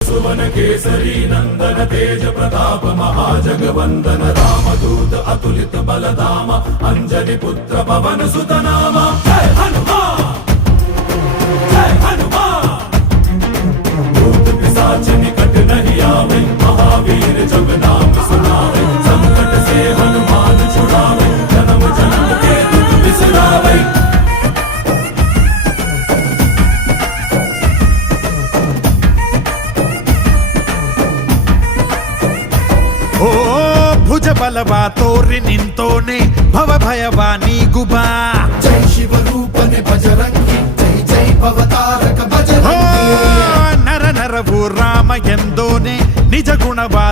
सुवन केसरी नंदन तेज प्रताप महाजगवंदन रामदूत अतुलित बलधाम अंजनी पुत्र पवन सुत नाम जय हनुमान जय हनुमान। भूत पिशाच निकट नहीं आवे महावीर जब नाम सुनावे संकट से हनुमान छुड़ावे जन्म जन्म के दुख बिसरावे। ಓ ಭುಜ ಬಲವಾ ತೋರಿ ನಿಂತೋನೆ ಭವ ಭಯವಾ ನೀಗುಬಾ ಜೈ ಶಿವರೂಪನೆ ಬಜರಂಗಿ ಜೈ ಜೈ ಭವತಾರಕ ಬಜರಂಗಿ ನರ ನರವು ರಾಮ ಎಂದೋನೆ ನಿಜ ಗುಣವಾ